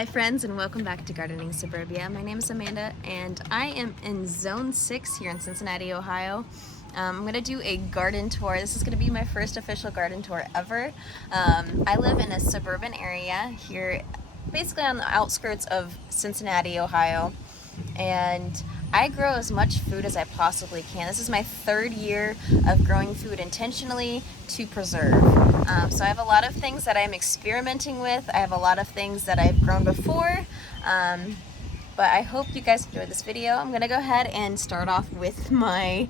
Hi friends, and welcome back to Gardening Suburbia. My name is Amanda and I am in Zone 6 here in Cincinnati, Ohio. I'm going to do a garden tour. This is going to be my first official garden tour ever. I live in a suburban area here, basically on the outskirts of Cincinnati, Ohio, and I grow as much food as I possibly can. This is my third year of growing food intentionally to preserve. So I have a lot of things that I'm experimenting with. I have a lot of things that I've grown before, but I hope you guys enjoyed this video. I'm gonna go ahead and start off with my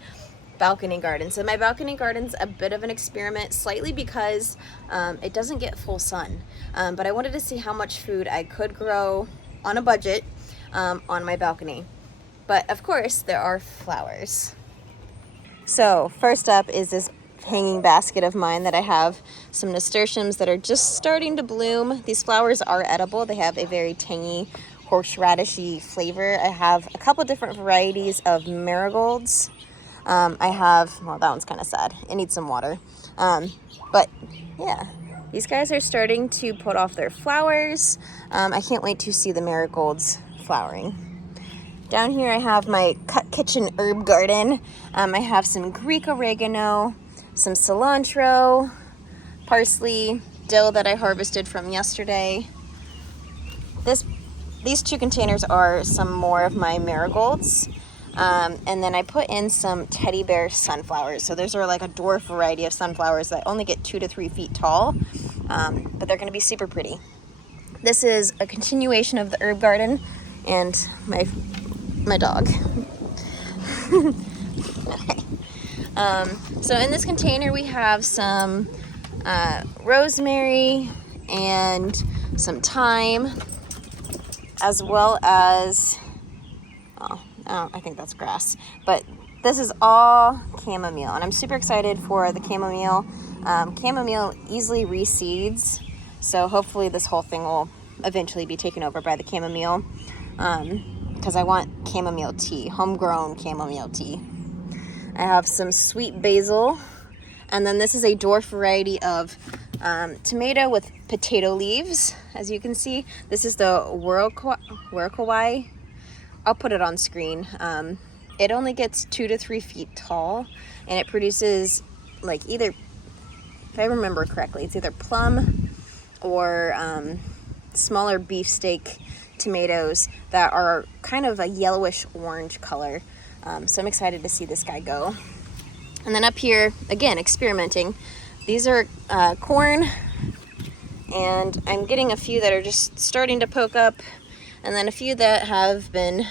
balcony garden. So my balcony garden's a bit of an experiment, slightly because it doesn't get full sun, but I wanted to see how much food I could grow on a budget on my balcony. But of course, there are flowers. So first up is this hanging basket of mine that I have some nasturtiums that are just starting to bloom. These flowers are edible. They have a very tangy, horseradishy flavor. I have a couple different varieties of marigolds. I have, well, that one's kind of sad. It needs some water. But yeah, these guys are starting to put off their flowers. I can't wait to see the marigolds flowering. Down here I have my cut kitchen herb garden. I have some Greek oregano, some cilantro, parsley, dill that I harvested from yesterday. These two containers are some more of my marigolds. And then I put in some teddy bear sunflowers. So those are like a dwarf variety of sunflowers that only get 2 to 3 feet tall, but they're gonna be super pretty. This is a continuation of the herb garden and my dog. So in this container we have some rosemary and some thyme, as well as, I think that's grass, but this is all chamomile, and I'm super excited for the chamomile. Chamomile easily reseeds, so hopefully this whole thing will eventually be taken over by the chamomile, because I want chamomile tea, homegrown chamomile tea. I have some sweet basil, and then this is a dwarf variety of tomato with potato leaves. As you can see, this is the Werkowai. I'll put it on screen. It only gets 2 to 3 feet tall, and it produces, like, either, if I remember correctly, it's either plum or smaller beefsteak tomatoes that are kind of a yellowish orange color. So I'm excited to see this guy go. And then up here, again, experimenting. These are corn, and I'm getting a few that are just starting to poke up, and then a few that have been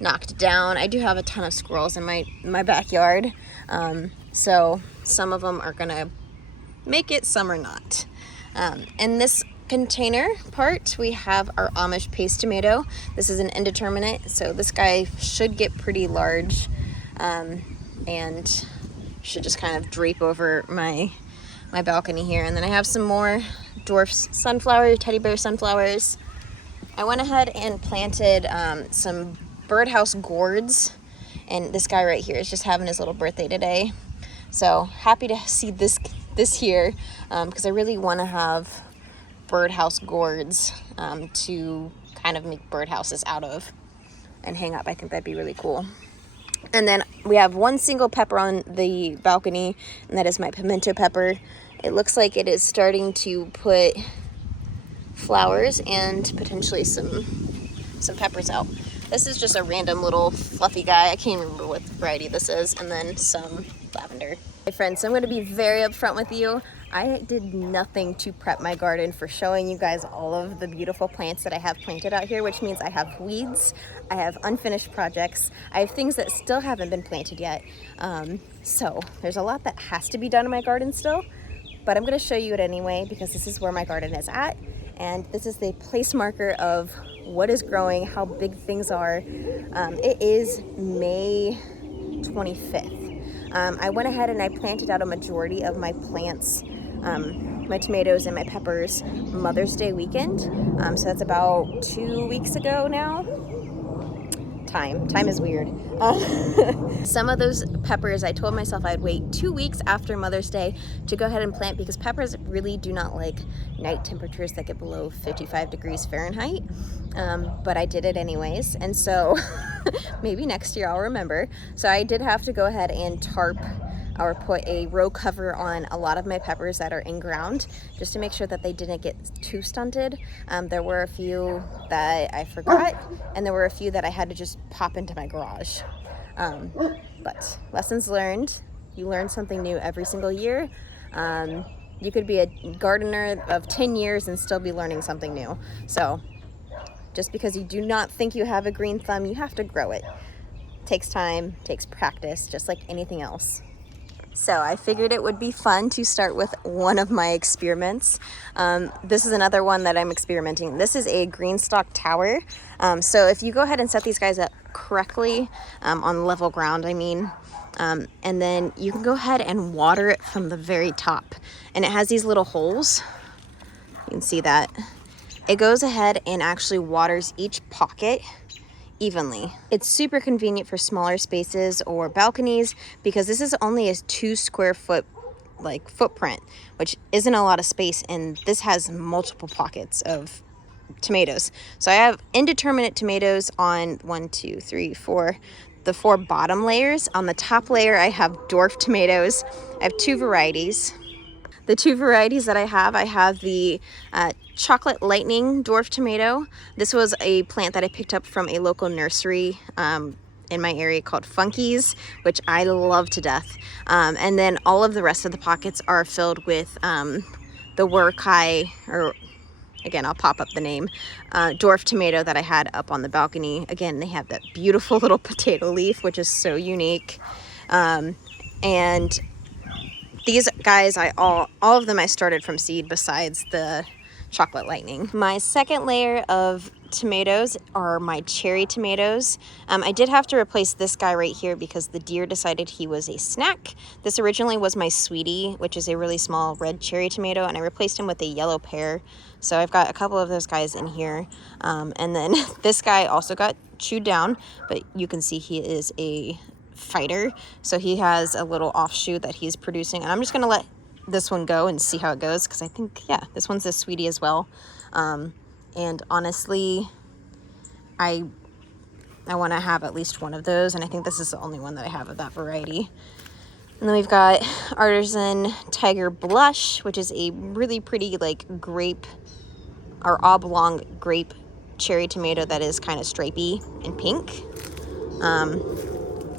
knocked down. I do have a ton of squirrels in my backyard, so some of them are gonna make it, some are not. In this container part, we have our Amish paste tomato. This is an indeterminate, so this guy should get pretty large, and should just kind of drape over my balcony here. And then I have some more dwarf sunflowers, teddy bear sunflowers. I went ahead and planted some birdhouse gourds, and this guy right here is just having his little birthday today. So happy to see this here, because I really want to have birdhouse gourds to kind of make birdhouses out of and hang up. I think that'd be really cool. And then we have one single pepper on the balcony, and that is my pimento pepper. It looks like it is starting to put flowers and potentially some peppers out. This is just a random little fluffy guy. I can't remember what variety this is. And then some lavender. Hey friends, so I'm going to be very upfront with you. I did nothing to prep my garden for showing you guys all of the beautiful plants that I have planted out here, which means I have weeds, I have unfinished projects, I have things that still haven't been planted yet. So there's a lot that has to be done in my garden still, but I'm going to show you it anyway because this is where my garden is at, and this is the place marker of what is growing, how big things are. It is May 25th. I went ahead and I planted out a majority of my plants, my tomatoes and my peppers, Mother's Day weekend. So that's about 2 weeks ago now. Time is weird. Some of those peppers, I told myself I'd wait 2 weeks after Mother's Day to go ahead and plant because peppers really do not like night temperatures that get below 55 degrees Fahrenheit. But I did it anyways, and so maybe next year I'll remember. So I did have to go ahead and tarp or put a row cover on a lot of my peppers that are in ground just to make sure that they didn't get too stunted. There were a few that I forgot, and there were a few that I had to just pop into my garage. But lessons learned. You learn something new every single year. You could be a gardener of 10 years and still be learning something new. So just because you do not think you have a green thumb, you have to grow it. Takes time, takes practice, just like anything else. So I figured it would be fun to start with one of my experiments. This is another one that I'm experimenting. This is a Greenstalk tower. So if you go ahead and set these guys up correctly, on level ground, I mean, and then you can go ahead and water it from the very top. And it has these little holes. You can see that. It goes ahead and actually waters each pocket evenly. It's super convenient for smaller spaces or balconies because this is only a 2 square foot like footprint, which isn't a lot of space, and this has multiple pockets of tomatoes. So I have indeterminate tomatoes on 1, 2, 3, 4, the 4 bottom layers. On the top layer I have dwarf tomatoes. I have 2 varieties. The 2 varieties that I have the chocolate lightning dwarf tomato. This was a plant that I picked up from a local nursery in my area called Funky's, which I love to death. And then all of the rest of the pockets are filled with the Wurukai, or again, I'll pop up the name, dwarf tomato that I had up on the balcony. Again, they have that beautiful little potato leaf, which is so unique. And these guys, all of them I started from seed besides the chocolate lightning. My second layer of tomatoes are my cherry tomatoes. I did have to replace this guy right here because the deer decided he was a snack. This originally was my sweetie, which is a really small red cherry tomato, and I replaced him with a yellow pear. So I've got a couple of those guys in here. And then this guy also got chewed down, but you can see he is a fighter, so he has a little offshoot that he's producing, and I'm just gonna let this one go and see how it goes because I think, yeah, this one's a sweetie as well. And honestly, I want to have at least one of those, and I think this is the only one that I have of that variety. And then we've got Artisan Tiger Blush, which is a really pretty like grape or oblong grape cherry tomato that is kind of stripy and pink.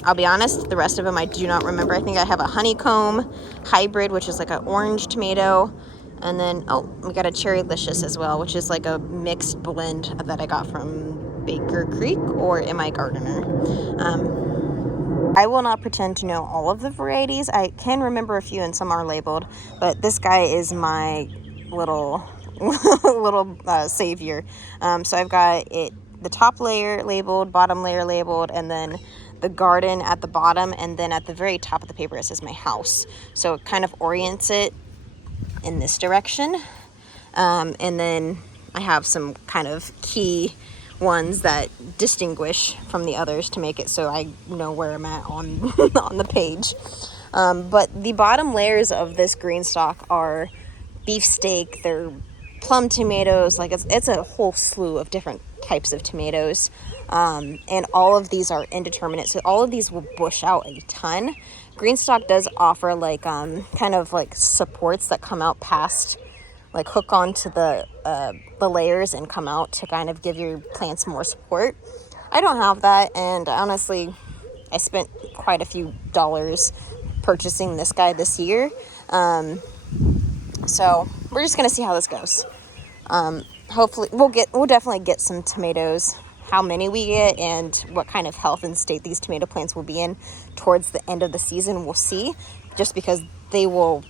I'll be honest, the rest of them I do not remember. I think I have a honeycomb hybrid, which is like an orange tomato. And then, oh, we got a Cherrylicious as well, which is like a mixed blend that I got from Baker Creek or MI Gardener. I will not pretend to know all of the varieties. I can remember a few and some are labeled, but this guy is my little savior. So I've got the top layer labeled, bottom layer labeled, and then the garden at the bottom, and then at the very top of the paper it says my house. So it kind of orients it in this direction. And then I have some kind of key ones that distinguish from the others to make it so I know where I'm at on on the page. But the bottom layers of this Greenstalk are beefsteak, they're plum tomatoes, like it's a whole slew of different types of tomatoes. And all of these are indeterminate, so all of these will bush out a ton. Greenstalk does offer like kind of like supports that come out past, like hook onto the layers and come out to kind of give your plants more support. I don't have that, and honestly I spent quite a few dollars purchasing this guy this year. So we're just gonna see how this goes. Hopefully we'll definitely get some tomatoes. How many we get and what kind of health and state these tomato plants will be in towards the end of the season, we'll see, just because they will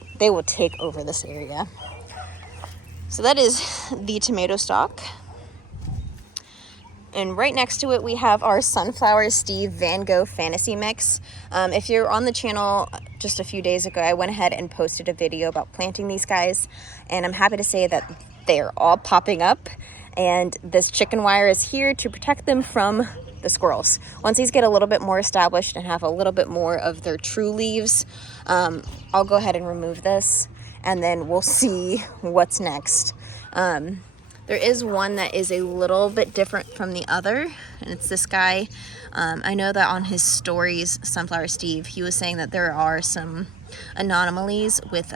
take over this area. So that is the tomato stalk. And right next to it, we have our Sunflower Steve Van Gogh Fantasy Mix. If you're on the channel just a few days ago, I went ahead and posted a video about planting these guys, and I'm happy to say that they are all popping up. And this chicken wire is here to protect them from the squirrels. Once these get a little bit more established and have a little bit more of their true leaves, I'll go ahead and remove this, and then we'll see what's next. There is one that is a little bit different from the other, and it's this guy. I know that on his stories, Sunflower Steve, he was saying that there are some anomalies with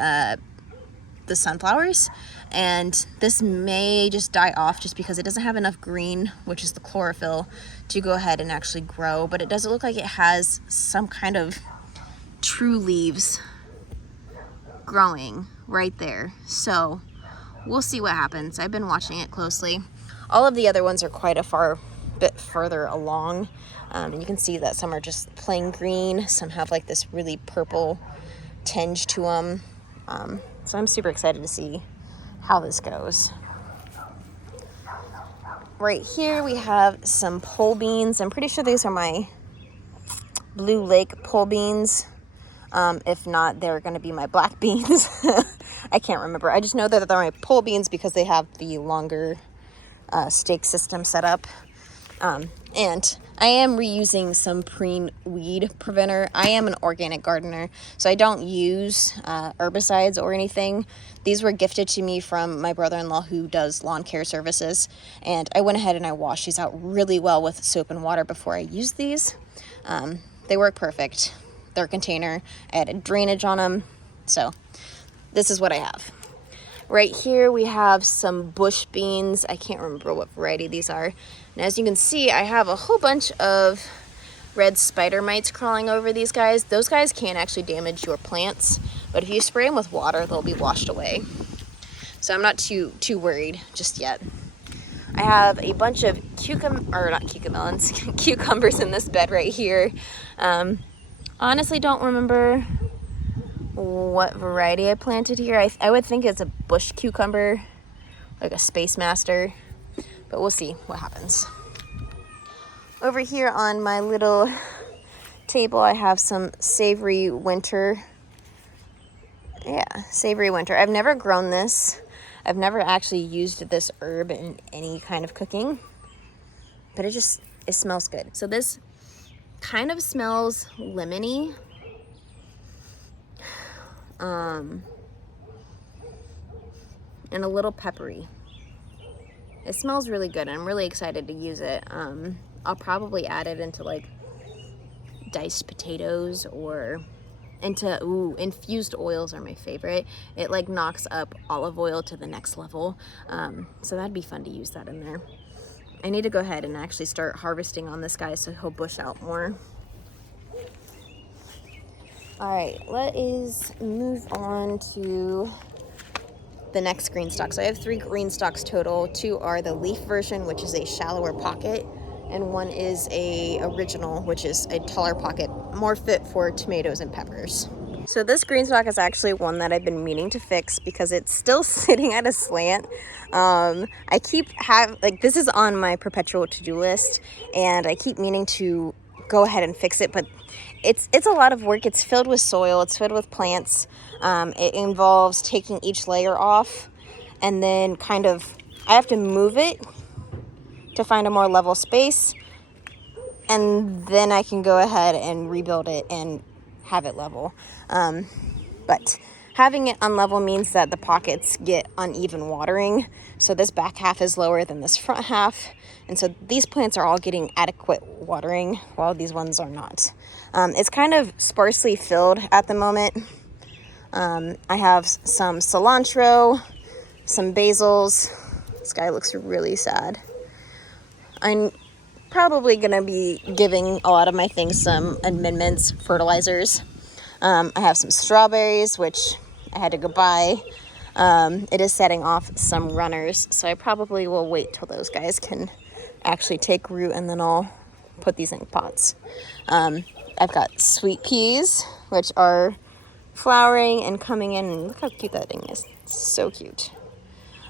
the sunflowers, and this may just die off just because it doesn't have enough green, which is the chlorophyll, to go ahead and actually grow. But it doesn't look like it has some kind of true leaves growing right there. So we'll see what happens. I've been watching it closely. All of the other ones are quite a bit further along, and you can see that some are just plain green, some have like this really purple tinge to them. So I'm super excited to see how this goes. Right here we have some pole beans. I'm pretty sure these are my Blue Lake pole beans. If not, they're going to be my black beans. I can't remember. I just know that they're my pole beans because they have the longer stake system set up. And I am reusing some preen weed preventer. I am an organic gardener, so I don't use herbicides or anything. These were gifted to me from my brother-in-law who does lawn care services, and I went ahead and I washed these out really well with soap and water before I used these. They work perfect. Their container, I added drainage on them, so this is what I have. Right here we have some bush beans. I can't remember what variety these are. And as you can see, I have a whole bunch of red spider mites crawling over these guys. Those guys can actually damage your plants, but if you spray them with water, they'll be washed away. So I'm not too worried just yet. I have a bunch of cucumbers in this bed right here. Honestly, don't remember what variety I planted here. I would think it's a bush cucumber, like a Space Master, but we'll see what happens. Over here on my little table, I have some savory winter. Yeah, savory winter. I've never grown this. I've never actually used this herb in any kind of cooking, but it smells good. So this kind of smells lemony. And a little peppery. It smells really good. I'm really excited to use it. I'll probably add it into like diced potatoes or into, infused oils are my favorite. It like knocks up olive oil to the next level. So that'd be fun to use that in there. I need to go ahead and actually start harvesting on this guy so he'll bush out more. All right, let us move on to the next Greenstalk. So I have 3 Greenstalks total. 2 are the leaf version, which is a shallower pocket, and 1 is a original, which is a taller pocket, more fit for tomatoes and peppers. So this Greenstalk is actually one that I've been meaning to fix because it's still sitting at a slant. I keep this is on my perpetual to-do list, and I keep meaning to go ahead and fix it, but it's a lot of work. It's filled with soil, it's filled with plants. It involves taking each layer off, and then I have to move it to find a more level space, and then I can go ahead and rebuild it and have it level. But having it unlevel means that the pockets get uneven watering. So this back half is lower than this front half. And so these plants are all getting adequate watering while these ones are not. It's kind of sparsely filled at the moment. I have some cilantro, some basils. This guy looks really sad. I'm probably going to be giving a lot of my things some amendments, fertilizers. I have some strawberries, which I had to go buy. It is setting off some runners, so I probably will wait till those guys can actually take root, and then I'll put these in pots. I've got sweet peas, which are flowering and coming in, and look how cute that thing is. It's so cute.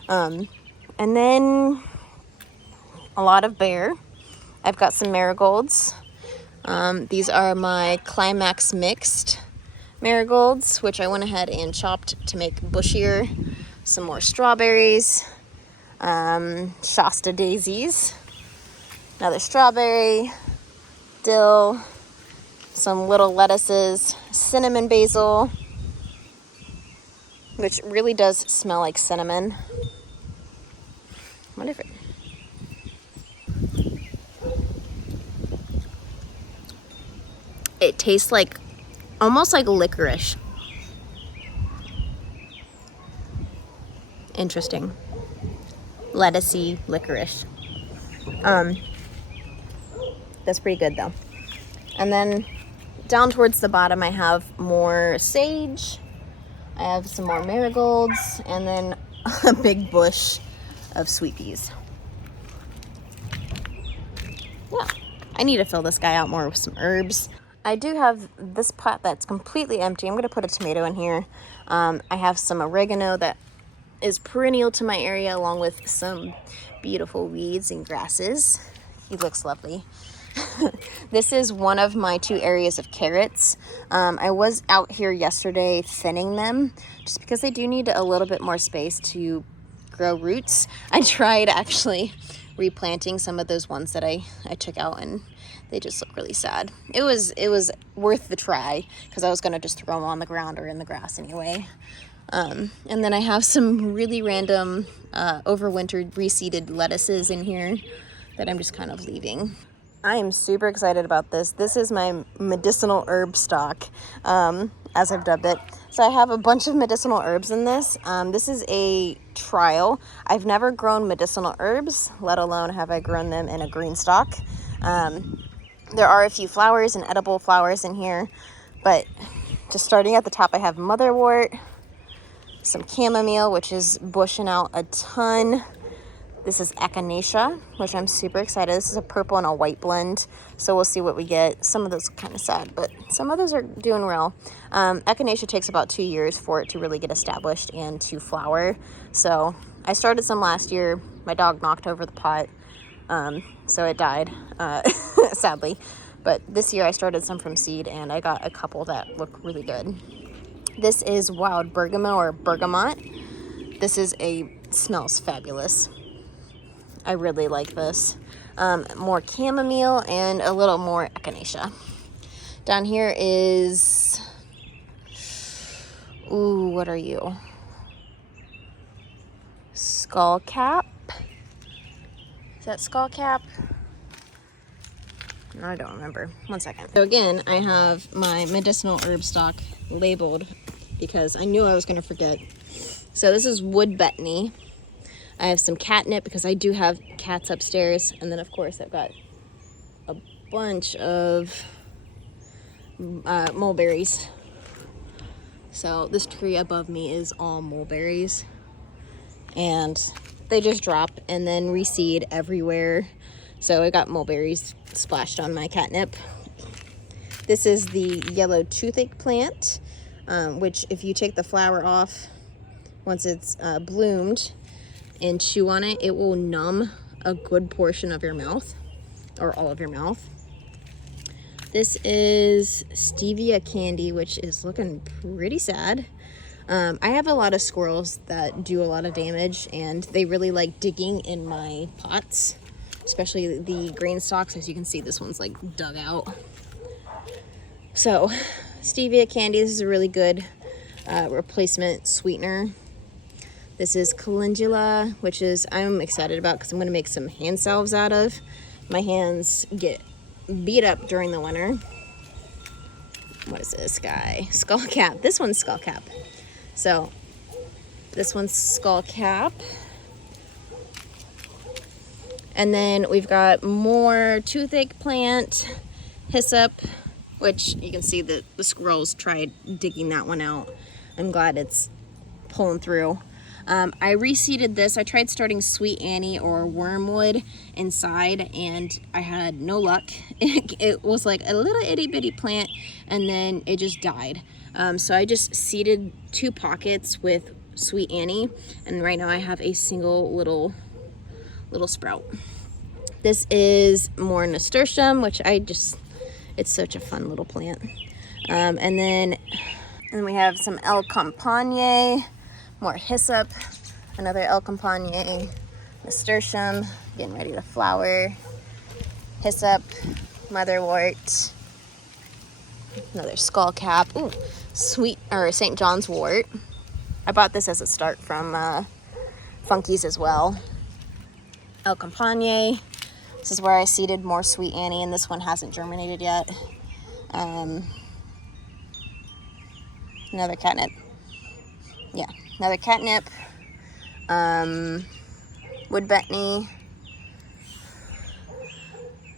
And then a lot of bare. I've got some marigolds. These are my Climax mixed marigolds, which I went ahead and chopped to make bushier. Some more strawberries. Shasta daisies, another strawberry, dill, some little lettuces, cinnamon basil, which really does smell like cinnamon. I wonder if it tastes like, almost like licorice. Interesting. Lettucey licorice. That's pretty good though. And then down towards the bottom I have more sage. I have some more marigolds, and then a big bush of sweet peas. Yeah, I need to fill this guy out more with some herbs. I do have this pot that's completely empty. I'm going to put a tomato in here. I have some oregano that is perennial to my area, along with some beautiful weeds and grasses. He looks lovely. This is one of my 2 areas of carrots. I was out here yesterday thinning them just because they do need a little bit more space to grow roots. I tried actually replanting some of those ones that I took out, and they just look really sad. It was worth the try because I was going to just throw them on the ground or in the grass anyway. And then I have some really random overwintered reseeded lettuces in here that I'm just kind of leaving. I am super excited about this. This is my medicinal herb stock, as I've dubbed it. So I have a bunch of medicinal herbs in this. This is a trial. I've never grown medicinal herbs, let alone have I grown them in a Greenstalk. There are a few flowers and edible flowers in here, but just starting at the top, I have motherwort, some chamomile, which is bushing out a ton. This is echinacea, which I'm super excited. This is a purple and a white blend, so we'll see what we get. Some of those are kind of sad, but some of those are doing well. Echinacea takes about 2 years for it to really get established and to flower. So I started some last year. My dog knocked over the pot, so it died, sadly. But this year I started some from seed, and I got a couple that look really good. This is wild bergamot or bergamot. This smells fabulous. I really like this. More chamomile and a little more echinacea. Down here is, ooh, what are you? Skullcap? Is that skullcap? I don't remember. One second. So again, I have my medicinal herb stock labeled because I knew I was going to forget. So this is wood betony. I have some catnip because I do have cats upstairs. And then, of course, I've got a bunch of mulberries. So this tree above me is all mulberries. And they just drop and then reseed everywhere. So I got mulberries splashed on my catnip. This is the yellow toothache plant, which if you take the flower off, once it's bloomed, and chew on it, it will numb a good portion of your mouth, or all of your mouth. This is stevia candy, which is looking pretty sad. I have a lot of squirrels that do a lot of damage, and they really like digging in my pots, especially the Greenstalks. As you can see, this one's like dug out. So stevia candy, this is a really good replacement sweetener. This is calendula, which is I'm excited about because I'm going to make some hand salves out of. My hands get beat up during the winter. What is this guy? Skullcap. This one's skullcap. So this one's skullcap. And then we've got more toothache plant, hyssop, which you can see that the squirrels tried digging that one out. I'm glad it's pulling through. I reseeded this. I tried starting Sweet Annie or Wormwood inside, and I had no luck. It was like a little itty bitty plant, and then it just died. So I just seeded 2 pockets with Sweet Annie, and right now I have a single little sprout. This is more nasturtium, which it's such a fun little plant. And then we have some El Campane, more hyssop, another El Campane, Nasturtium, getting ready to flower. Hyssop, motherwort, another skullcap. Ooh, St. John's wort. I bought this as a start from Funky's as well. El Campagne. This is where I seeded more Sweet Annie, and this one hasn't germinated yet. Another catnip. Yeah, another catnip. Wood betony.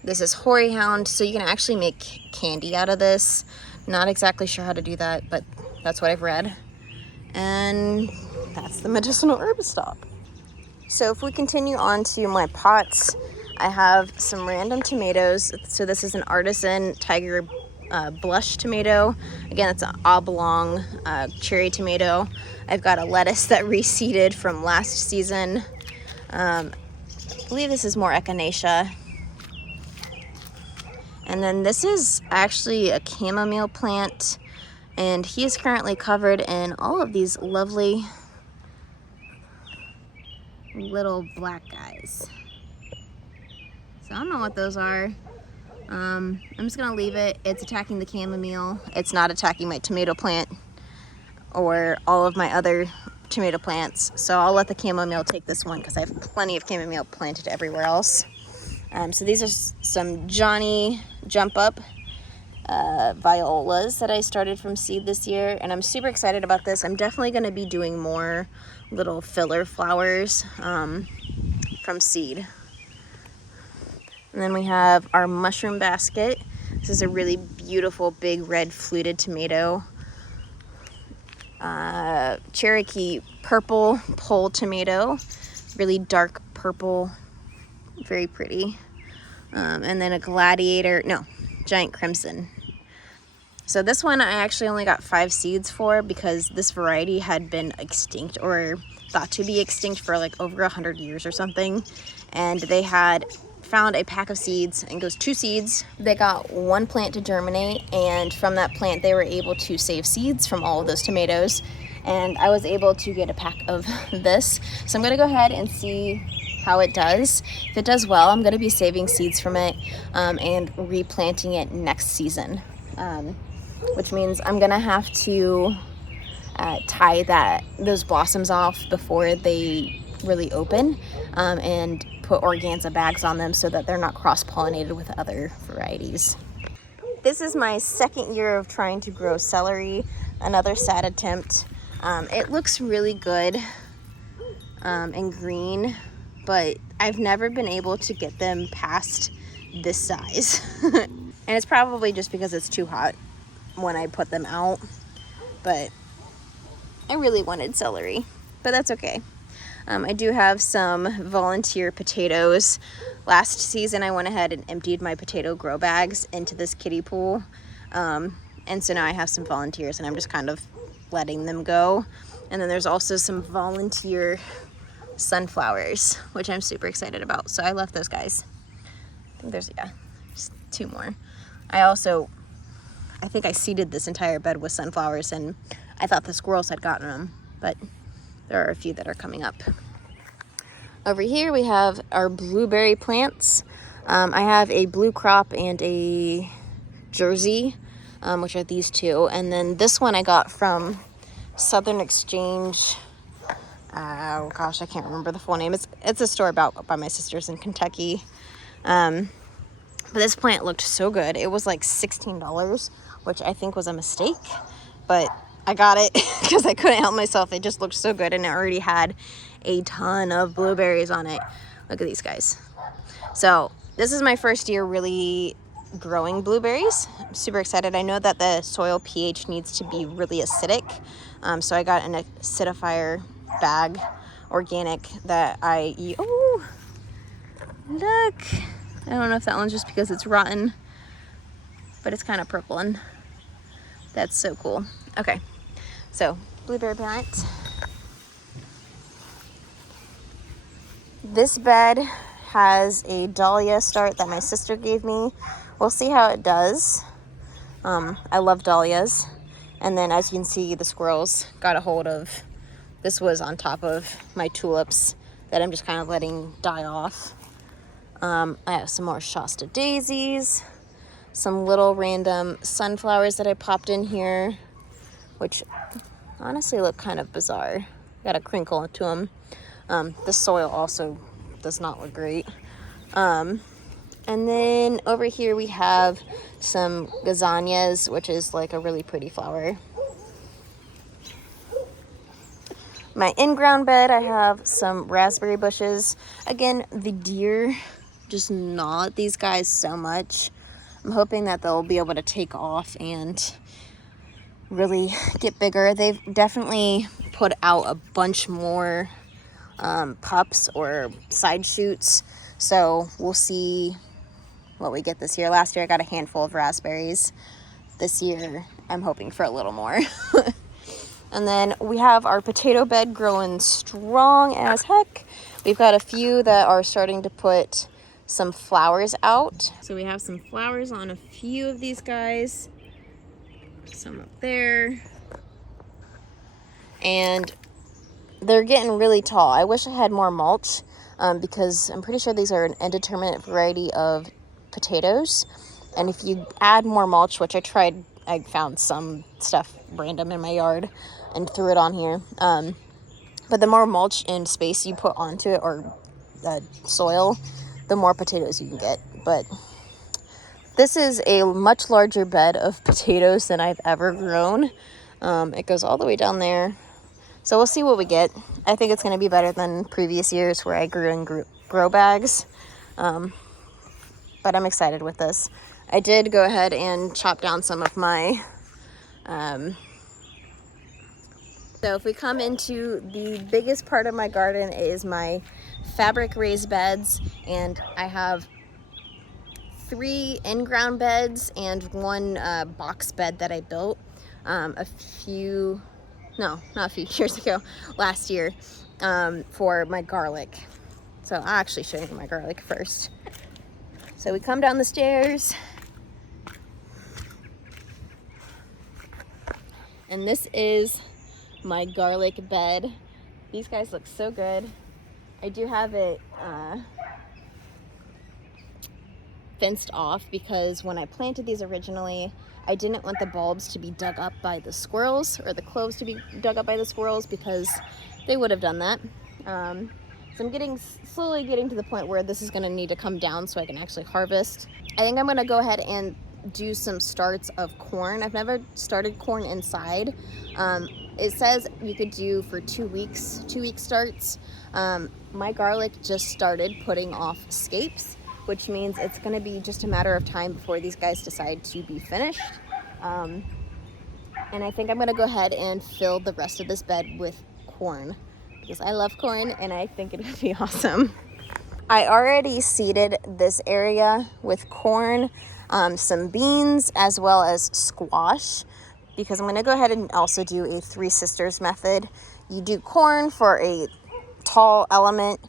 This is hoary hound, so you can actually make candy out of this. Not exactly sure how to do that, but that's what I've read. And that's the medicinal herb stock. So if we continue on to my pots, I have some random tomatoes. So this is an artisan tiger blush tomato. Again, it's an oblong cherry tomato. I've got a lettuce that reseeded from last season. I believe this is more echinacea. And then this is actually a chamomile plant, and he is currently covered in all of these lovely little black guys. So I don't know what those are. I'm just gonna leave it. It's attacking the chamomile. It's not attacking my tomato plant or all of my other tomato plants. So I'll let the chamomile take this one because I have plenty of chamomile planted everywhere else. So these are some Johnny Jump Up violas that I started from seed this year, and I'm super excited about this. I'm definitely going to be doing more little filler flowers from seed. And then we have our mushroom basket. This is a really beautiful big red fluted tomato. Cherokee purple pole tomato, really dark purple, very pretty. And then a giant crimson. So this one I actually only got 5 seeds for because this variety had been extinct or thought to be extinct for like over 100 years or something. And they had found a pack of seeds, and goes 2 seeds. They got 1 plant to germinate, and from that plant they were able to save seeds from all of those tomatoes. And I was able to get a pack of this. So I'm gonna go ahead and see how it does. If it does well, I'm gonna be saving seeds from it and replanting it next season. Which means I'm gonna have to tie those blossoms off before they really open, and put organza bags on them so that they're not cross-pollinated with other varieties. This is my 2nd year of trying to grow celery, another sad attempt. It looks really good and green, but I've never been able to get them past this size. And it's probably just because it's too hot when I put them out, but I really wanted celery, but that's okay. I do have some volunteer potatoes. Last season I went ahead and emptied my potato grow bags into this kiddie pool, and so now I have some volunteers and I'm just kind of letting them go. And then there's also some volunteer sunflowers, which I'm super excited about, so I left those guys. I think there's just 2 more. I think I seeded this entire bed with sunflowers, and I thought the squirrels had gotten them, but there are a few that are coming up. Over here we have our blueberry plants. I have a blue crop and a Jersey, which are these 2. And then this one I got from Southern Exchange. Oh gosh, I can't remember the full name. It's a store by my sisters in Kentucky. But this plant looked so good. It was like $16, which I think was a mistake, but I got it because I couldn't help myself. It just looked so good, and it already had a ton of blueberries on it. Look at these guys. So this is my first year really growing blueberries. I'm super excited. I know that the soil pH needs to be really acidic, so I got an acidifier bag, organic, that I use. Oh, look. I don't know if that one's just because it's rotten, but it's kind of purpling. That's so cool. Okay, so blueberry plant. This bed has a dahlia start that my sister gave me. We'll see how it does. I love dahlias. And then as you can see, the squirrels got a hold of, this was on top of my tulips that I'm just kind of letting die off. I have some more Shasta daisies, some little random sunflowers that I popped in here, which honestly look kind of bizarre. Got a crinkle to them. The soil also does not look great. And then over here we have some gazanias, which is like a really pretty flower. My in-ground bed, I have some raspberry bushes. Again, the deer just gnawed these guys so much. I'm hoping that they'll be able to take off and really get bigger. They've definitely put out a bunch more pups or side shoots, so we'll see what we get this year. Last year I got a handful of raspberries. This year I'm hoping for a little more. And then we have our potato bed growing strong as heck. We've got a few that are starting to put some flowers out. So we have some flowers on a few of these guys. Some up there. And they're getting really tall. I wish I had more mulch because I'm pretty sure these are an indeterminate variety of potatoes. And if you add more mulch, which I tried, I found some stuff random in my yard and threw it on here. But the more mulch and space you put onto it, or soil, the more potatoes you can get. But this is a much larger bed of potatoes than I've ever grown. It goes all the way down there. So we'll see what we get. I think it's going to be better than previous years where I grew in grow bags. But I'm excited with this. I did go ahead and chop down some of my... So if we come into the biggest part of my garden is my fabric raised beds. And I have 3 in-ground beds and 1 box bed that I built not a few years ago, last year, for my garlic. So I'll actually show you my garlic first. So we come down the stairs, and this is my garlic bed. These guys look so good. I do have it fenced off because when I planted these originally, I didn't want the bulbs to be dug up by the squirrels, or the cloves to be dug up by the squirrels, because they would have done that. So I'm slowly getting to the point where this is going to need to come down so I can actually harvest. I think I'm going to go ahead and do some starts of corn. I've never started corn inside. It says you could do for 2 weeks, 2-week starts. My garlic just started putting off scapes, which means it's going to be just a matter of time before these guys decide to be finished. And I think I'm going to go ahead and fill the rest of this bed with corn, because I love corn and I think it would be awesome. I already seeded this area with corn, some beans, as well as squash, because I'm going to go ahead and also do a 3 sisters method. You do corn for a tall element,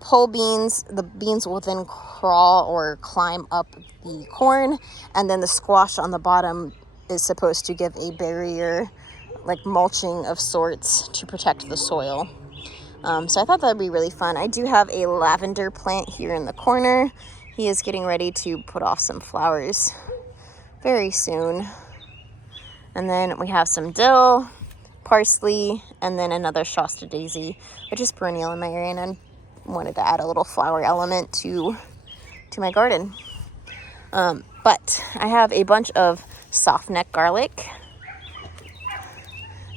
pole beans, the beans will then crawl or climb up the corn, and then the squash on the bottom is supposed to give a barrier, like mulching of sorts, to protect the soil. So I thought that would be really fun. I do have a lavender plant here in the corner. He is getting ready to put off some flowers very soon. And then we have some dill, parsley, and then another Shasta daisy, which is perennial in my area, and I wanted to add a little flower element to my garden. But I have a bunch of soft neck garlic.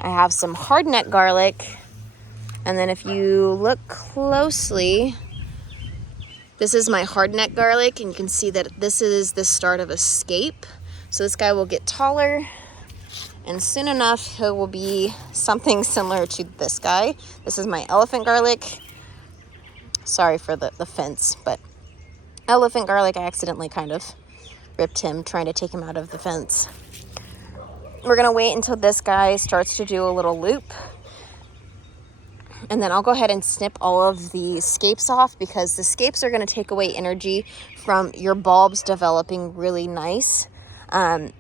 I have some hard neck garlic. And then if you look closely, this is my hard neck garlic, and you can see that this is the start of a scape. So this guy will get taller, and soon enough he will be something similar to this guy. This is my elephant garlic. Sorry for the fence, but elephant garlic, I accidentally kind of ripped him trying to take him out of the fence. We're gonna wait until this guy starts to do a little loop, and then I'll go ahead and snip all of the scapes off, because the scapes are going to take away energy from your bulbs developing really nice. And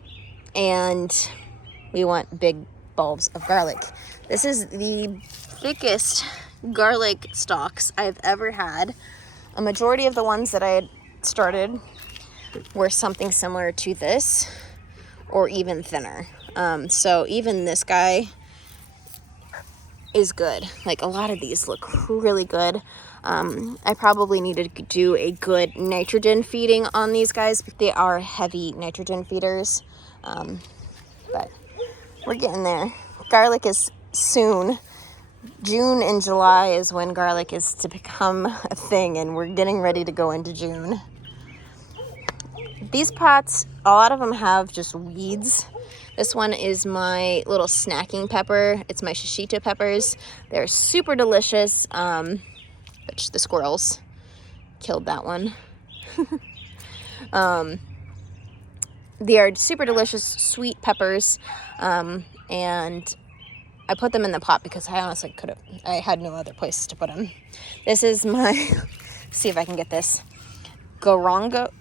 we want big bulbs of garlic. This is the thickest garlic stalks I've ever had. A majority of the ones that I had started were something similar to this or even thinner. So even this guy is good. Like, a lot of these look really good. I probably need to do a good nitrogen feeding on these guys. They are heavy nitrogen feeders, but we're getting there. Garlic is soon. June and July is when garlic is to become a thing, and we're getting ready to go into June. These pots, a lot of them have just weeds. This one is my little snacking pepper. It's my shishito peppers. They're super delicious. Which the squirrels killed that one. They are super delicious, sweet peppers. And I put them in the pot because I honestly I had no other place to put them. This is my, see if I can get this, gorongo.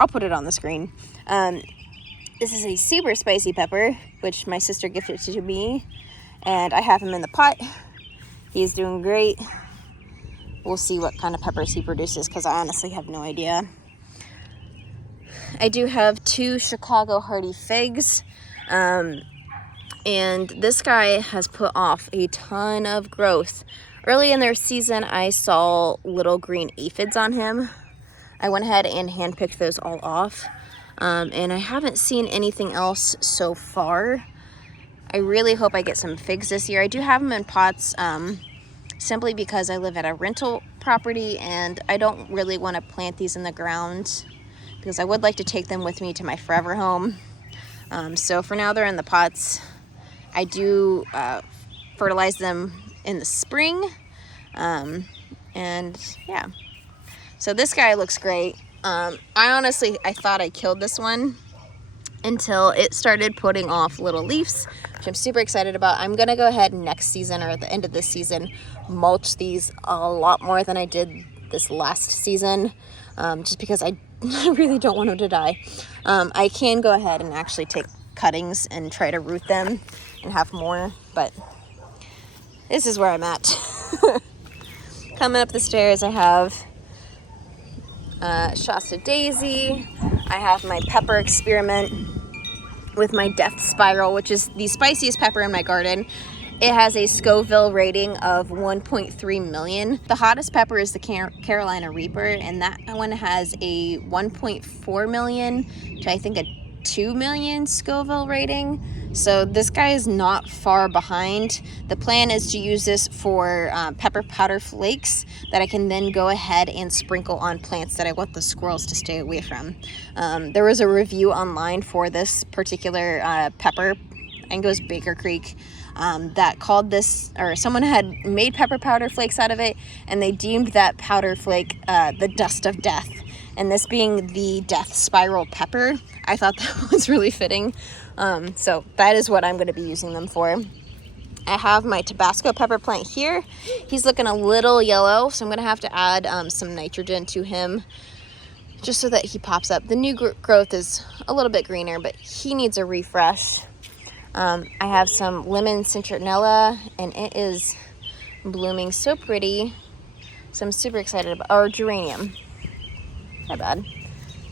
I'll put it on the screen. This is a super spicy pepper, which my sister gifted to me, and I have him in the pot. He's doing great. We'll see what kind of peppers he produces because I honestly have no idea. I do have 2 Chicago Hardy figs, and this guy has put off a ton of growth. Early in their season, I saw little green aphids on him. I went ahead and handpicked those all off, and I haven't seen anything else so far. I really hope I get some figs this year. I do have them in pots, simply because I live at a rental property and I don't really want to plant these in the ground because I would like to take them with me to my forever home. So for now they're in the pots. I do fertilize them in the spring, and yeah. So this guy looks great. I thought I killed this one until it started putting off little leaves, which I'm super excited about. I'm gonna go ahead next season, or at the end of this season, mulch these a lot more than I did this last season, just because I really don't want them to die. I can go ahead and actually take cuttings and try to root them and have more, but this is where I'm at. Coming up the stairs, I have Shasta Daisy. I have my pepper experiment with my Death Spiral, which is the spiciest pepper in my garden. It has a Scoville rating of 1.3 million. The hottest pepper is the Carolina Reaper, and that one has a 1.4 million to I think a 2 million Scoville rating. So this guy is not far behind. The plan is to use this for pepper powder flakes that I can then go ahead and sprinkle on plants that I want the squirrels to stay away from. There was a review online for this particular pepper, I think it was Baker Creek, that called this, or someone had made pepper powder flakes out of it, and they deemed that powder flake the dust of death. And this being the Death Spiral pepper, I thought that was really fitting. So that is what I'm going to be using them for. I have my Tabasco pepper plant here. He's looking a little yellow, so I'm going to have to add some nitrogen to him just so that he pops up. The new growth is a little bit greener, but he needs a refresh. I have some lemon citronella, and it is blooming so pretty. So I'm super excited about, or geranium. Not bad.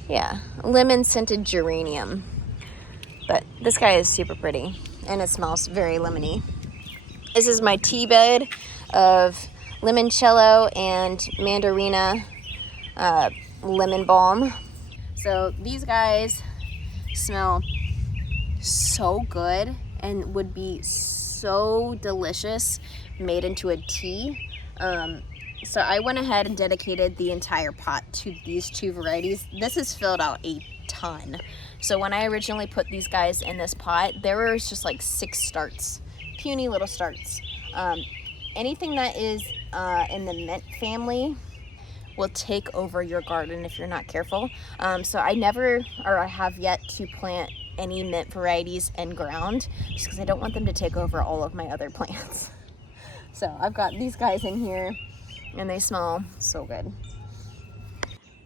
Yeah, lemon scented geranium. But this guy is super pretty, and it smells very lemony. This is my tea bed of limoncello and mandarina lemon balm. So these guys smell so good and would be so delicious made into a tea. So I went ahead and dedicated the entire pot to these 2 varieties. This is filled out a ton. So when I originally put these guys in this pot, there was just like 6 starts, puny little starts. Anything that is in the mint family will take over your garden if you're not careful. So I have yet to plant any mint varieties in ground just because I don't want them to take over all of my other plants. So I've got these guys in here, and they smell so good.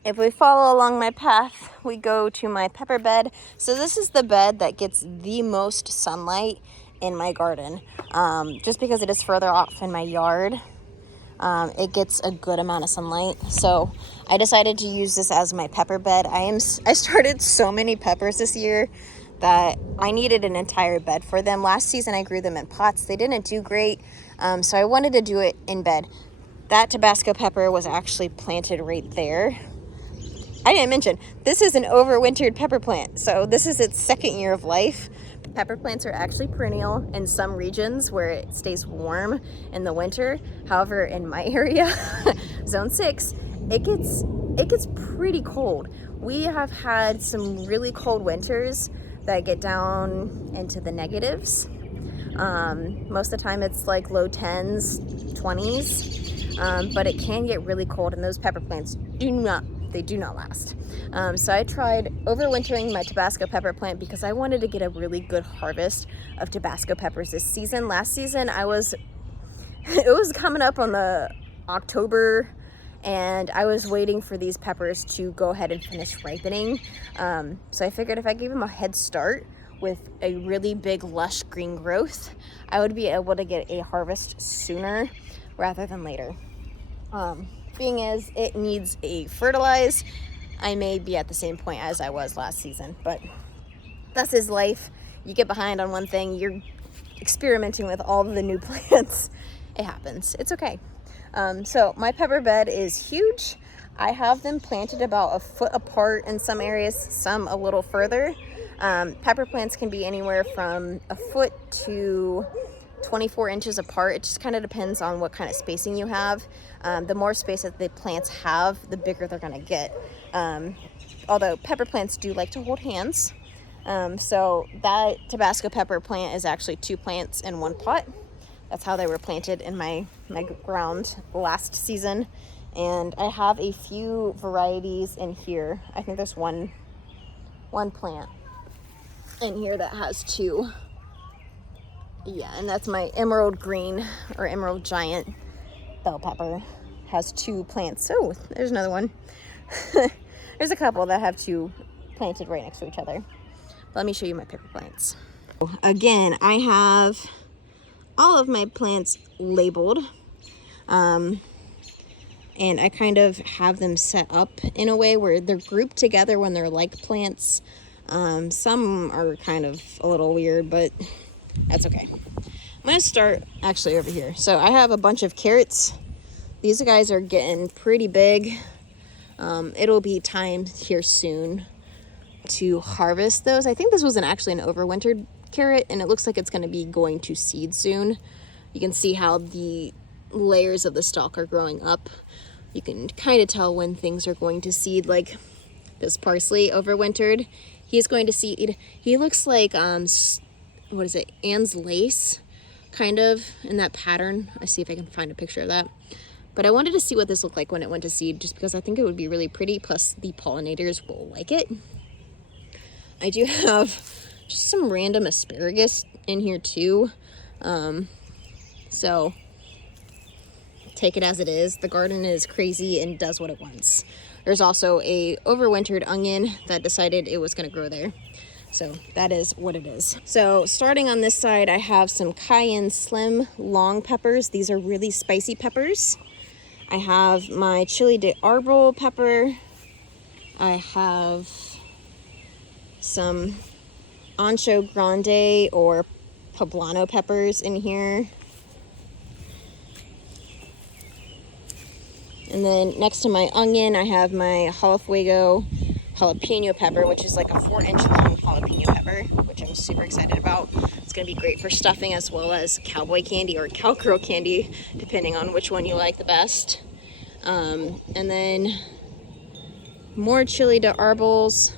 If we follow along my path, we go to my pepper bed. So this is the bed that gets the most sunlight in my garden. Just because it is further off in my yard, it gets a good amount of sunlight. So I decided to use this as my pepper bed. I started so many peppers this year that I needed an entire bed for them. Last season I grew them in pots. They didn't do great, so I wanted to do it in bed. That Tabasco pepper was actually planted right there. I didn't mention, this is an overwintered pepper plant, so this is its second year of life. Pepper plants are actually perennial in some regions where it stays warm in the winter. However, in my area, zone 6, it gets pretty cold. We have had some really cold winters that get down into the negatives. Most of the time it's like low 10s, 20s, but it can get really cold, and those pepper plants do not last. So I tried overwintering my Tabasco pepper plant because I wanted to get a really good harvest of Tabasco peppers this season. Last season it was coming up on the October, and I was waiting for these peppers to go ahead and finish ripening. So I figured if I gave them a head start with a really big lush green growth, I would be able to get a harvest sooner rather than later. Being as it needs a fertilize, I may be at the same point as I was last season, but that's his life. You get behind on one thing, you're experimenting with all of the new plants. It happens, it's okay. So my pepper bed is huge. I have them planted about a foot apart in some areas, some a little further. Pepper plants can be anywhere from a foot to 24 inches apart. It just kind of depends on what kind of spacing you have. The more space that the plants have, the bigger they're going to get. Although pepper plants do like to hold hands. So that Tabasco pepper plant is actually 2 plants in 1 pot. That's how they were planted in my ground last season. And I have a few varieties in here. I think there's one plant in here that has 2. Yeah, and that's my emerald green or emerald giant bell pepper. Has 2 plants. Oh, there's another one. There's a couple that have 2 planted right next to each other. Let me show you my pepper plants. Again, I have all of my plants labeled. And I kind of have them set up in a way where they're grouped together when they're like plants. Some are kind of a little weird, but that's okay. I'm going to start actually over here. So I have a bunch of carrots. These guys are getting pretty big. It'll be time here soon to harvest those. I think this was actually an overwintered carrot, and it looks like it's going to be going to seed soon. You can see how the layers of the stalk are growing up. You can kind of tell when things are going to seed, like this parsley overwintered. He's going to seed. He looks like, what is it, Anne's lace, kind of, in that pattern. I see if I can find a picture of that. But I wanted to see what this looked like when it went to seed, just because I think it would be really pretty, plus the pollinators will like it. I do have just some random asparagus in here too. So take it as it is. The garden is crazy and does what it wants. There's also a overwintered onion that decided it was going to grow there. So that is what it is. So starting on this side, I have some cayenne slim long peppers. These are really spicy peppers. I have my chili de arbol pepper. I have some ancho grande or poblano peppers in here. And then next to my onion, I have my Jalafuego jalapeno pepper, which is like a 4-inch long jalapeno pepper, which I'm super excited about. It's going to be great for stuffing as well as cowboy candy or cowgirl candy, depending on which one you like the best. And then more chili de arbos,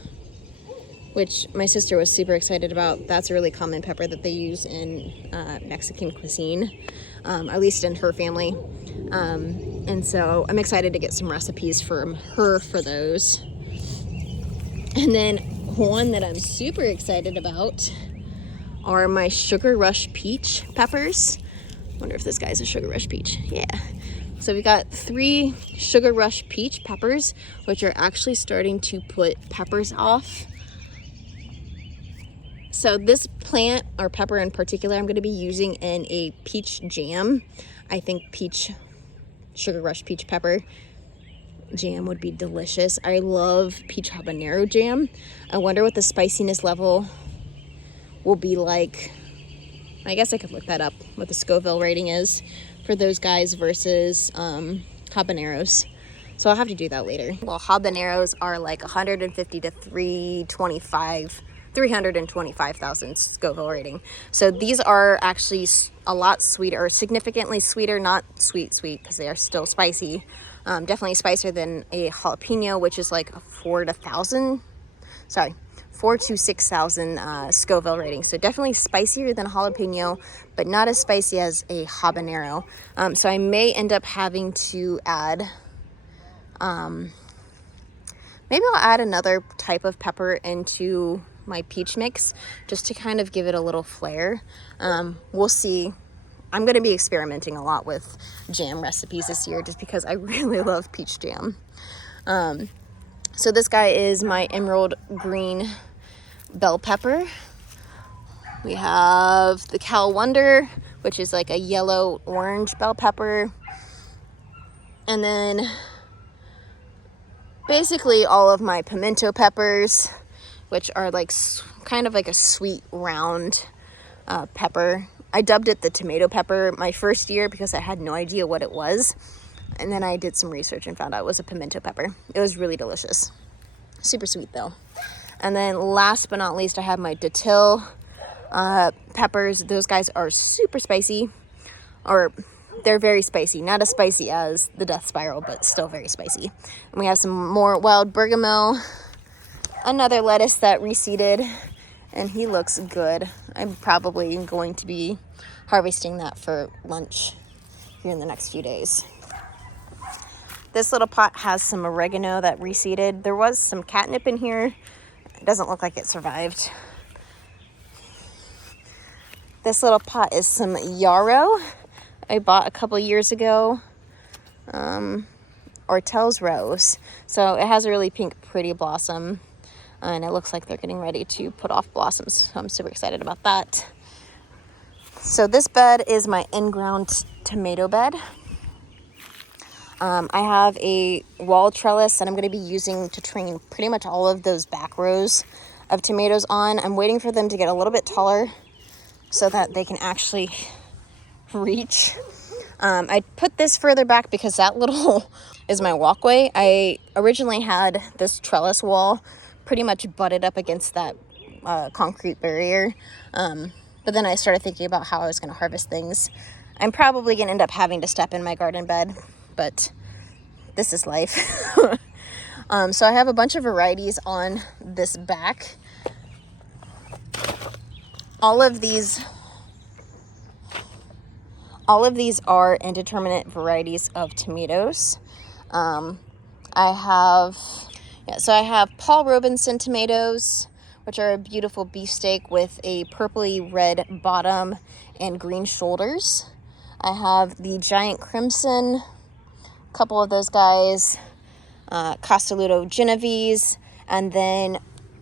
which my sister was super excited about. That's a really common pepper that they use in Mexican cuisine, at least in her family. And so I'm excited to get some recipes from her for those. And then one that I'm super excited about are my Sugar Rush peach peppers. Wonder if this guy's a Sugar Rush peach. Yeah. So we got 3 Sugar Rush peach peppers, which are actually starting to put peppers off. So this plant, or pepper in particular, I'm going to be using in a peach jam. I think Sugar Rush peach pepper jam would be delicious. I love peach habanero jam. I wonder what the spiciness level will be like. I guess I could look that up, what the Scoville rating is for those guys versus habaneros. So I'll have to do that later. Well, habaneros are like 150 to 325,000 Scoville rating. So these are actually a lot sweeter, or significantly sweeter, not sweet because they are still spicy. Definitely spicier than a jalapeno, which is like 4 to 6,000 Scoville rating. So definitely spicier than a jalapeno, but not as spicy as a habanero. So I may end up having to add, maybe I'll add another type of pepper into my peach mix just to kind of give it a little flair. We'll see. I'm going to be experimenting a lot with jam recipes this year just because I really love peach jam. So this guy is my emerald green bell pepper. We have the Cal Wonder, which is like a yellow orange bell pepper. And then basically all of my pimento peppers, which are like kind of like a sweet round pepper. I dubbed it the tomato pepper my first year because I had no idea what it was. And then I did some research and found out it was a pimento pepper. It was really delicious. Super sweet though. And then last but not least, I have my datil peppers. Those guys are super spicy, or they're very spicy. Not as spicy as the Death Spiral, but still very spicy. And we have some more wild bergamot, another lettuce that reseeded, and he looks good. I'm probably going to be harvesting that for lunch here in the next few days. This little pot has some oregano that reseeded. There was some catnip in here. It doesn't look like it survived. This little pot is some yarrow I bought a couple years ago. Ortel's rose. So it has a really pink, pretty blossom. And it looks like they're getting ready to put off blossoms. So I'm super excited about that. So this bed is my in-ground tomato bed. I have a wall trellis that I'm going to be using to train pretty much all of those back rows of tomatoes on. I'm waiting for them to get a little bit taller so that they can actually reach. I put this further back because that little is my walkway. I originally had this trellis wall pretty much butted up against that concrete barrier. But then I started thinking about how I was going to harvest things. I'm probably going to end up having to step in my garden bed, but this is life. So I have a bunch of varieties on this back. All of these are indeterminate varieties of tomatoes. I have Paul Robinson tomatoes, which are a beautiful beefsteak with a purpley red bottom and green shoulders. I have the Giant Crimson, a couple of those guys, Castelluto Genovese, and then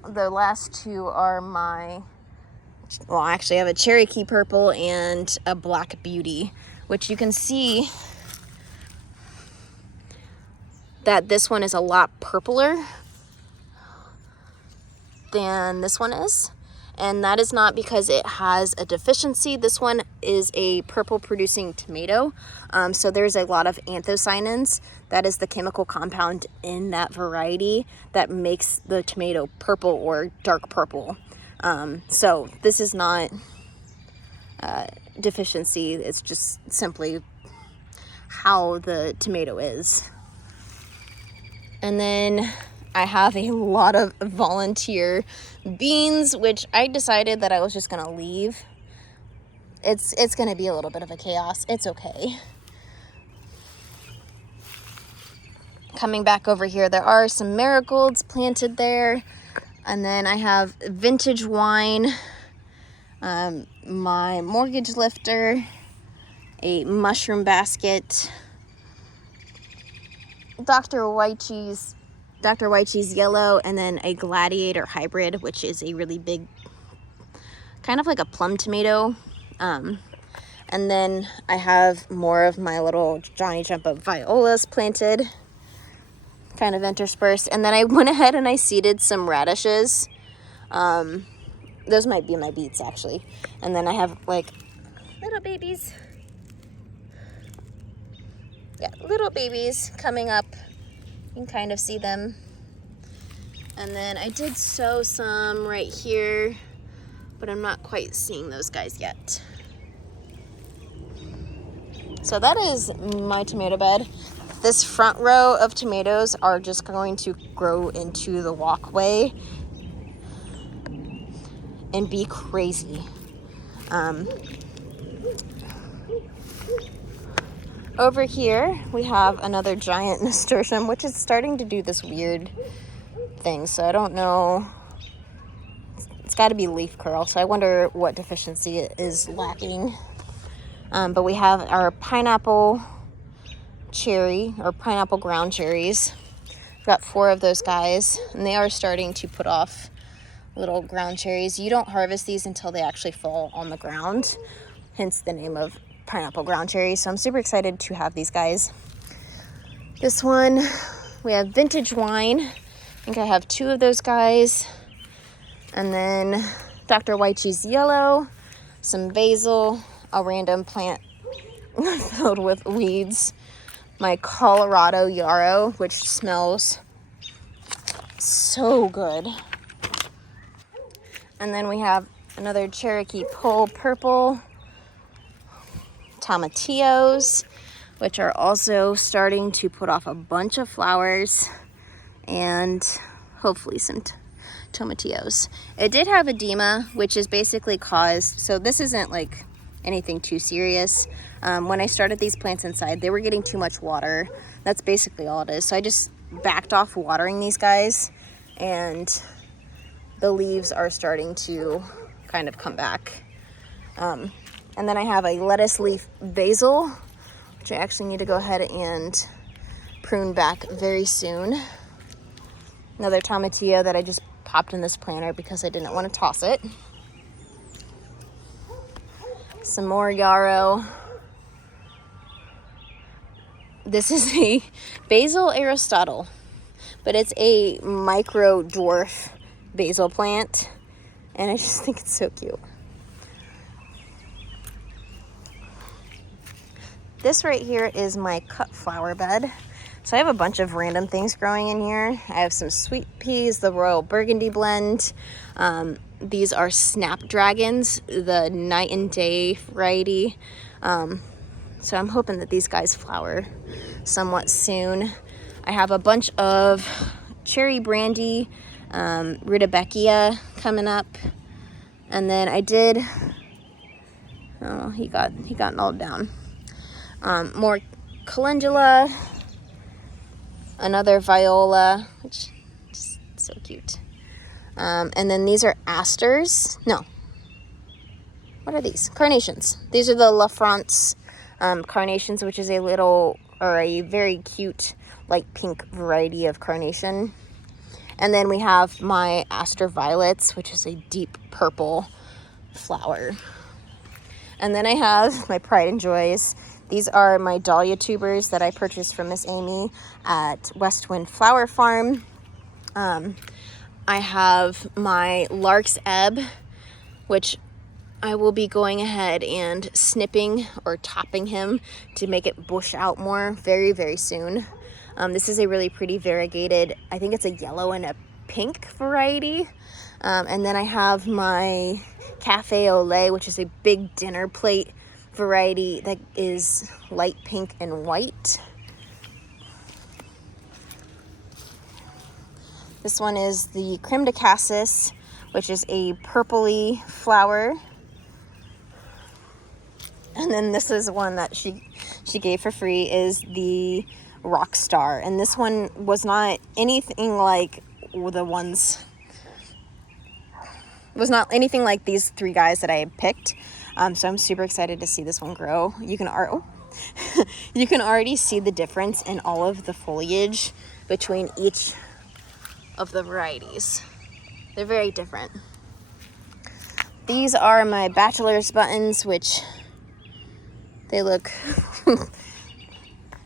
the last two are actually I have a Cherokee Purple and a Black Beauty, which you can see that this one is a lot purpler than this one is. And that is not because it has a deficiency. This one is a purple producing tomato. So there's a lot of anthocyanins. That is the chemical compound in that variety that makes the tomato purple or dark purple. So this is not deficiency. It's just simply how the tomato is. And then I have a lot of volunteer beans, which I decided that I was just going to leave. It's going to be a little bit of a chaos. It's okay. Coming back over here, there are some marigolds planted there. And then I have vintage wine, my mortgage lifter, a mushroom basket, Dr. Wychee's yellow, and then a gladiator hybrid, which is a really big, kind of like a plum tomato. And then I have more of my little Johnny Jump Up violas planted, kind of interspersed. And then I went ahead and I seeded some radishes. Those might be my beets, actually. And then I have like little babies. Yeah, little babies coming up. You can kind of see them. And then I did sow some right here, but I'm not quite seeing those guys yet. So that is my tomato bed. This front row of tomatoes are just going to grow into the walkway and be crazy. Over here, we have another giant nasturtium, which is starting to do this weird thing. So I don't know. It's got to be leaf curl. So I wonder what deficiency it is lacking. But we have our pineapple cherry, or pineapple ground cherries. We've got 4 of those guys, and they are starting to put off little ground cherries. You don't harvest these until they actually fall on the ground, hence the name of pineapple ground cherries. So I'm super excited to have these guys. This one, we have vintage wine. I think I have 2 of those guys. And then Dr. Wychee's yellow, some basil, a random plant filled with weeds, my Colorado yarrow, which smells so good. And then we have another Cherokee pole purple, tomatillos, which are also starting to put off a bunch of flowers, and hopefully some tomatillos. It did have edema, which is basically caused, so this isn't like anything too serious. When I started these plants inside, they were getting too much water. That's basically all it is. So I just backed off watering these guys, and the leaves are starting to kind of come back. And then I have a lettuce leaf basil, which I actually need to go ahead and prune back very soon. Another tomatillo that I just popped in this planter because I didn't want to toss it. Some more yarrow. This is a basil Aristotle, but it's a micro dwarf basil plant, and I just think it's so cute. This right here is my cut flower bed. So I have a bunch of random things growing in here. I have some sweet peas, the Royal Burgundy blend. These are snapdragons, the night and day variety. So I'm hoping that these guys flower somewhat soon. I have a bunch of cherry brandy, rudbeckia coming up. And then I did, oh, he got gnawed down. More calendula, another viola, which is so cute. And then these are asters. No. What are these? Carnations. These are the La France carnations, which is a little, or a very cute light pink variety of carnation. And then we have my aster violets, which is a deep purple flower. And then I have my pride and joys. These are my dahlia tubers that I purchased from Miss Amy at West Wind Flower Farm. I have my Lark's Ebb, which I will be going ahead and snipping or topping him to make it bush out more very, very soon. This is a really pretty variegated, I think it's a yellow and a pink variety. And then I have my Cafe au lait, which is a big dinner plate variety that is light pink and white. This one is the Creme de Cassis, which is a purpley flower. And then this is one that she gave for free, is the Rockstar. And this one was not anything like the ones, was not anything like these 3 guys that I had picked. So I'm super excited to see this one grow. You can You can already see the difference in all of the foliage between each of the varieties. They're very different. These are my bachelor's buttons, which they look,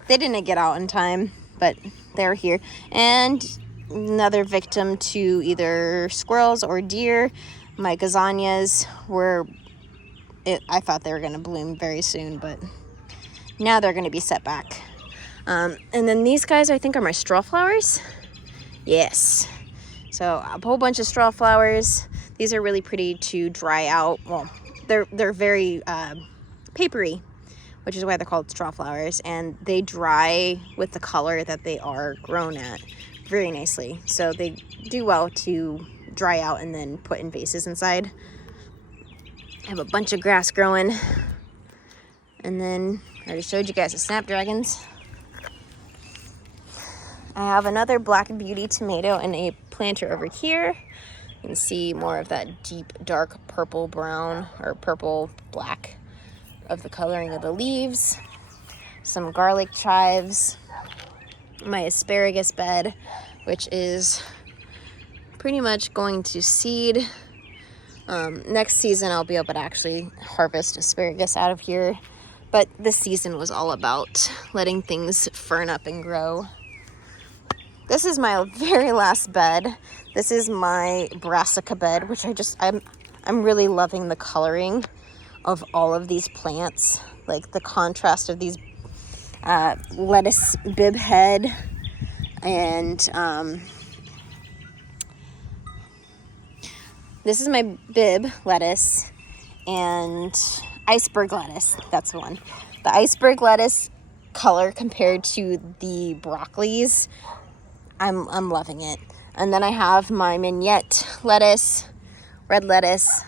they didn't get out in time, but they're here. And another victim to either squirrels or deer. My gazanias were, I thought they were going to bloom very soon, but now they're going to be set back. And then these guys, I think, are my straw flowers. Yes. So a whole bunch of straw flowers. These are really pretty to dry out. Well, they're very papery, which is why they're called straw flowers, and they dry with the color that they are grown at very nicely. So they do well to dry out and then put in vases inside. I have a bunch of grass growing, and then I already showed you guys the snapdragons. I have another Black Beauty tomato and a planter over here. You can see more of that deep dark purple brown or purple black of the coloring of the leaves. Some garlic chives. My asparagus bed, which is pretty much going to seed. Next season I'll be able to actually harvest asparagus out of here, but this season was all about letting things fern up and grow. This is my very last bed. This is my brassica bed, which I'm really loving the coloring of all of these plants, like the contrast of these lettuce bib head and this is my bib lettuce and iceberg lettuce. That's the one. The iceberg lettuce color compared to the broccolis, I'm loving it. And then I have my mignette lettuce, red lettuce.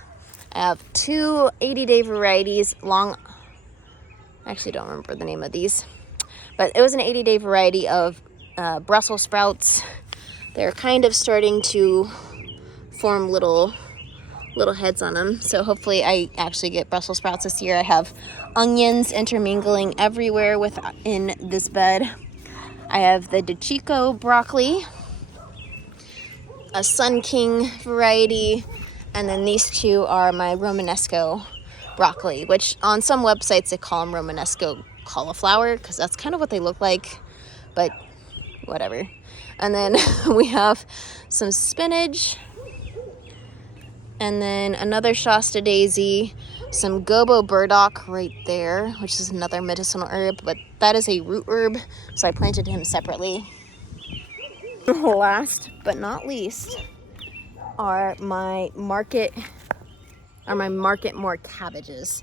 I have two 80-day varieties, I actually don't remember the name of these, but it was an 80-day variety of Brussels sprouts. They're kind of starting to form little heads on them, so hopefully I actually get Brussels sprouts this year. I have onions intermingling everywhere within this bed. I have the DeChico broccoli, a Sun King variety, and then these two are my Romanesco broccoli, which on some websites they call them Romanesco cauliflower because that's kind of what they look like, but whatever. And then we have some spinach, and then another Shasta daisy, some gobo burdock right there, which is another medicinal herb, but that is a root herb, so I planted him separately. Last but not least are my market more cabbages.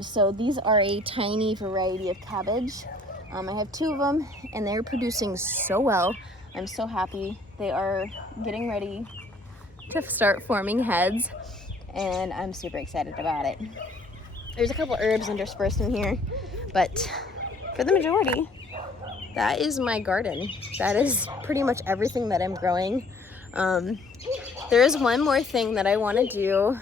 So these are a tiny variety of cabbage. I have two of them, and they're producing so well. I'm so happy. They are getting ready to start forming heads, and I'm super excited about it. There's a couple herbs interspersed in here, but for the majority, that is my garden. That is pretty much everything that I'm growing. There is one more thing that I want to do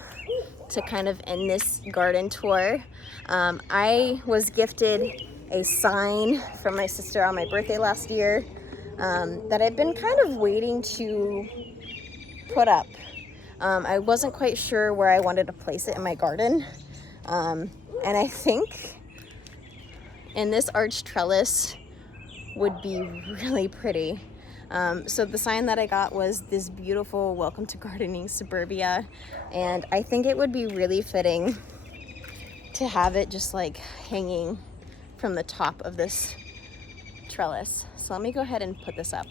to kind of end this garden tour. I was gifted a sign from my sister on my birthday last year that I've been kind of waiting to put up. I wasn't quite sure where I wanted to place it in my garden. And I think in this arched trellis would be really pretty. So the sign that I got was this beautiful "Welcome to Gardening Suburbia," and I think it would be really fitting to have it just like hanging from the top of this trellis. So let me go ahead and put this up.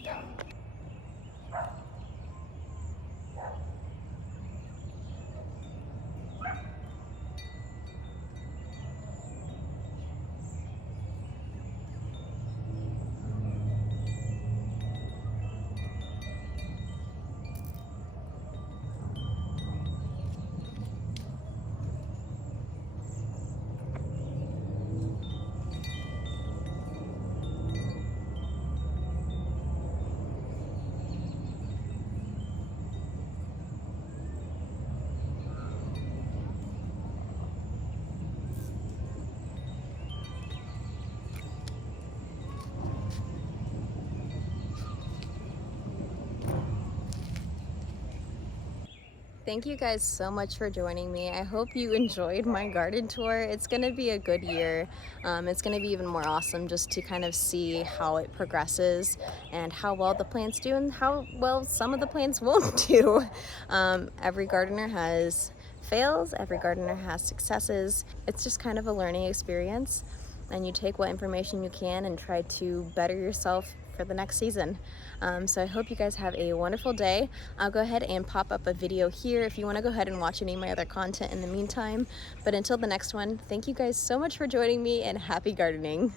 Thank you guys so much for joining me. I hope you enjoyed my garden tour. It's going to be a good year. It's going to be even more awesome just to kind of see how it progresses and how well the plants do and how well some of the plants won't do. Every gardener has fails, every gardener has successes. It's just kind of a learning experience, and you take what information you can and try to better yourself for the next season. So I hope you guys have a wonderful day. I'll go ahead and pop up a video here if you want to go ahead and watch any of my other content in the meantime. But until the next one, thank you guys so much for joining me, and happy gardening.